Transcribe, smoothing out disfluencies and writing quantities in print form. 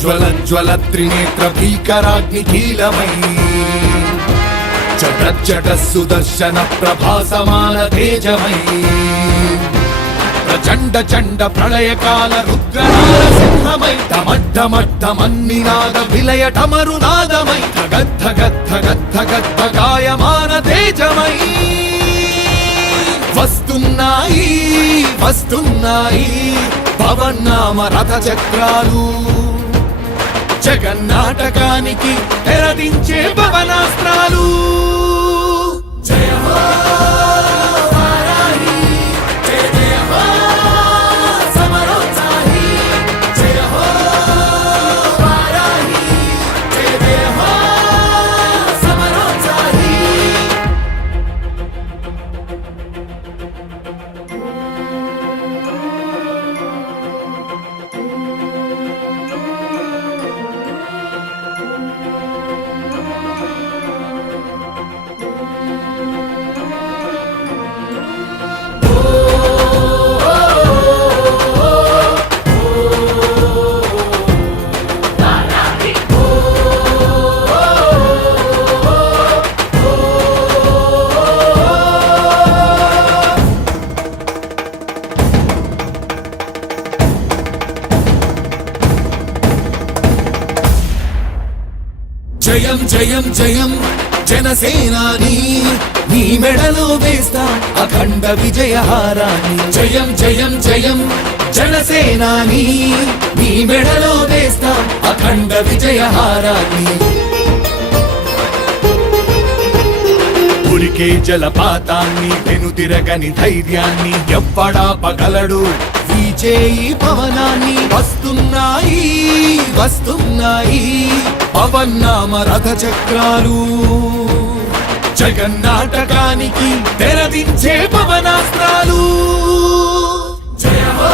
జ్వల జ్వల త్రినేత్ర భీకరాగ్ని కీలమై జట సుదర్శన ప్రభాసమాన తేజమై ప్రచండ చండ ప్రళయకాల రుద్రనారసింహమై డమడ్డమడ్డమన్నినాద విలయ టమరునాదమై గద్ద గద్ద గద్ద గద్ద గాయమాన తేజమై వస్తున్నాయి వస్తున్నాయి పవన్నామ రథ చక్రాలు జగన్నాటకానికి తెరదించే పవనాస్త్రాలు. జయ హో వారాహి, జయ జయ హో సమరోత్సాహి, జయ హో వారాహి, జయ జయ హో సమరోత్సాహి. జయం జయం జయం జనసేనాని, నీ మెడలో వేస్తా అఖండ విజయహారాన్ని. జయం జయం జయం జనసేనాని, నీ మెడలో వేస్తా అఖండ విజయహారాన్ని. ఉరికే జలపాతాన్ని వెనుతిరగని ధైర్యాన్ని ఎవ్వడాపగలడు విజయీ పవనాన్ని. వస్తున్నాయి వస్తున్నాయి పవన్నామ రథ చక్రాలు జగన్నాటకానికి తెరదించే పవనాస్త్రాలు. జయ హో